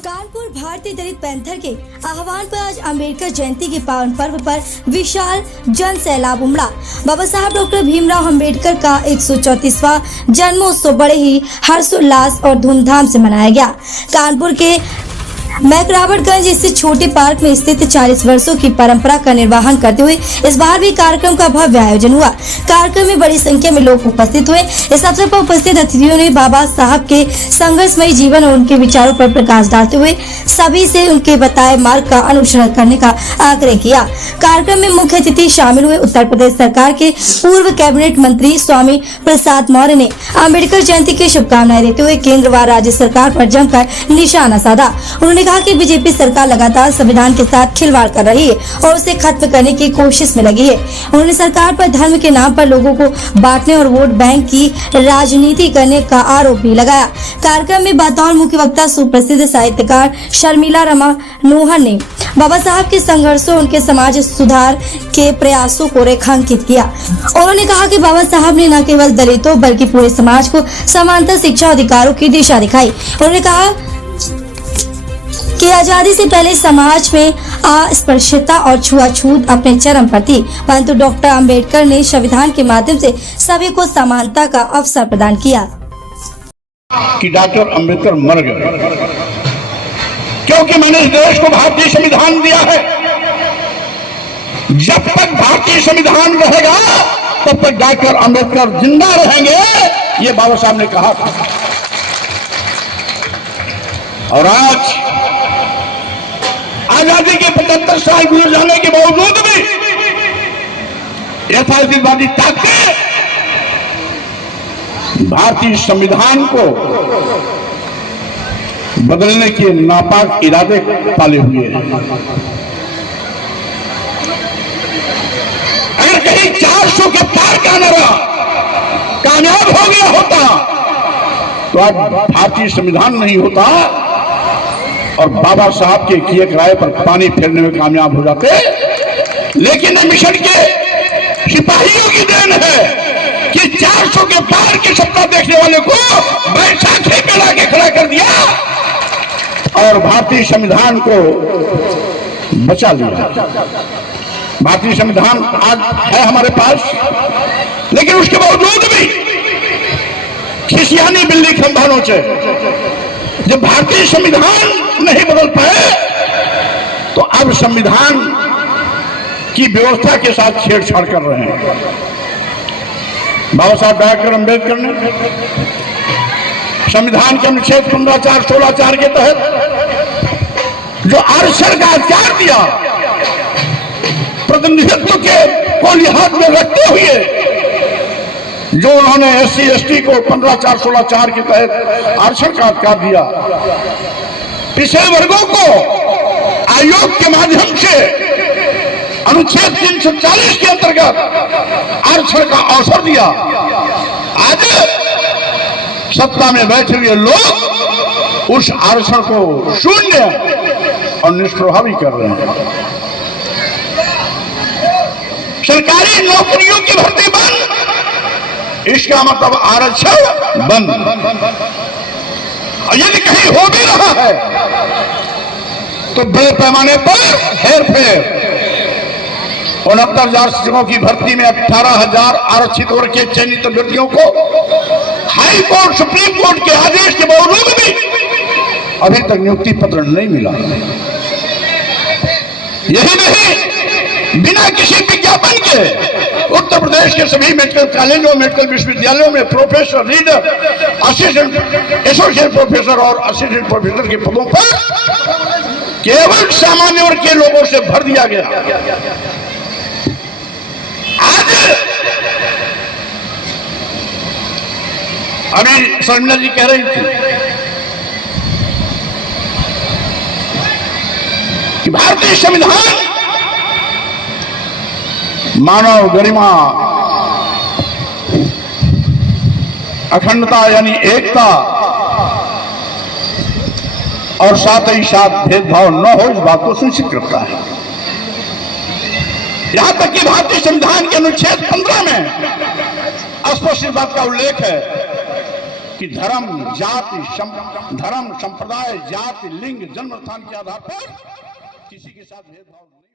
कानपुर भारतीय दलित पैंथर के आह्वान पर आज अंबेडकर जयंती के पावन पर्व पर विशाल जन सैलाब उमड़ा। बाबा साहब डॉक्टर भीमराव अंबेडकर का 134वां जन्मोत्सव बड़े ही हर्षोल्लास और धूमधाम से मनाया गया। कानपुर के मैकरावटगंज स्थित छोटे पार्क में स्थित 40 वर्षों की परंपरा का निर्वहन करते हुए इस बार भी कार्यक्रम का भव्य आयोजन हुआ। कार्यक्रम में बड़ी संख्या में लोग उपस्थित हुए। इस अवसर पर उपस्थित अतिथियों ने बाबा साहब के संघर्षमयी जीवन और उनके विचारों पर प्रकाश डालते हुए सभी से उनके बताए मार्ग का अनुसरण करने का आग्रह किया। कार्यक्रम में मुख्य अतिथि शामिल हुए उत्तर प्रदेश सरकार के पूर्व कैबिनेट मंत्री स्वामी प्रसाद मौर्य ने अम्बेडकर जयंती की शुभकामनाएं देते हुए केंद्र व राज्य सरकार पर जमकर निशाना साधा। उन्होंने कहा कि बीजेपी सरकार लगातार संविधान के साथ खिलवाड़ कर रही है और उसे खत्म करने की कोशिश में लगी है। उन्होंने सरकार पर धर्म के नाम पर लोगों को बांटने और वोट बैंक की राजनीति करने का आरोप भी लगाया। कार्यक्रम में बतौर मुख्य वक्ता सुप्रसिद्ध साहित्यकार शर्मिला रामानोहन ने बाबा साहब के संघर्षों उनके समाज सुधार के प्रयासों को रेखांकित किया। उन्होंने कहा कि बाबा साहब ने न केवल दलितों बल्कि पूरे समाज को समानता शिक्षा अधिकारों की दिशा दिखाई। उन्होंने कहा कि आजादी से पहले समाज में अस्पृश्यता और छुआछूत अपने चरम पर थी, परंतु डॉक्टर अंबेडकर ने संविधान के माध्यम से सभी को समानता का अवसर प्रदान किया। कि डॉक्टर अंबेडकर मर गए क्योंकि मैंने इस देश को भारतीय संविधान दिया है। जब तक भारतीय संविधान रहेगा तब तक डॉक्टर अंबेडकर जिंदा रहेंगे, ये बाबा साहब ने कहा था। और आज आजादी के 75 साल गुजर जाने के बावजूद भी यथार्थवादी ताकतें भारतीय संविधान को बदलने के नापाक इरादे पाले हुए हैं। अगर कहीं 400 के पार का नारा कामयाब हो गया होता तो आज भारतीय संविधान नहीं होता और बाबा साहब के किए किराए पर पानी फेरने में कामयाब हो जाते। लेकिन मिशन के सिपाहियों की देन है कि 400 के पार की सत्ता देखने वाले को बैसाखी पे लाके खड़ा कर दिया और भारतीय संविधान को बचा लिया। भारतीय संविधान आज है हमारे पास, लेकिन उसके बावजूद भी खिसियानी बिल्ली खंभानों से जब भारतीय संविधान नहीं बदल पाए तो अब संविधान की व्यवस्था के साथ छेड़छाड़ कर रहे हैं। बाबा साहब डॉक्टर अंबेडकर ने संविधान के अनुच्छेद 15(4), 16(4) के तहत जो आरक्षण का अधिकार दिया, प्रतिनिधित्व के को लिहाज में रखते हुए जो उन्होंने SC ST को 15(4), 16(4) के तहत आरक्षण का अधिकार दिया, पिछड़े वर्गों को आयोग के माध्यम से अनुच्छेद 340 के अंतर्गत आरक्षण का अवसर दिया। आज सत्ता में बैठे हुए लोग उस आरक्षण को शून्य और निष्प्रभावी कर रहे हैं। सरकारी नौकरियों की भर्ती बंद, इसका मतलब आरक्षण बंद। और यदि कहीं हो भी रहा है तो बड़े पैमाने पर हेरफेर। 69,000 शिक्षकों की भर्ती में 18,000 आरक्षित वर्ग के चयनित अभ्यर्थियों को हाई कोर्ट, सुप्रीम कोर्ट के आदेश के बावजूद भी अभी तक नियुक्ति पत्र नहीं मिला। यही नहीं, बिना किसी विज्ञापन के उत्तर प्रदेश के सभी मेडिकल कॉलेजों, मेडिकल विश्वविद्यालयों में professor, reader, assistant, associate professor और असिस्टेंट प्रोफेसर के पदों पर केवल सामान्य वर्ग के लोगों से भर दिया गया। आज अभी शर्मिला जी कह रही थी कि भारतीय संविधान मानव गरिमा, अखंडता यानी एकता और साथ ही साथ भेदभाव न हो, इस बात को सुनिश्चित करता है। यहां तक कि भारतीय संविधान के अनुच्छेद 15 में स्पष्ट इस बात का उल्लेख है कि धर्म संप्रदाय, जाति, लिंग, जन्म स्थान के आधार पर किसी के साथ भेदभाव नहीं।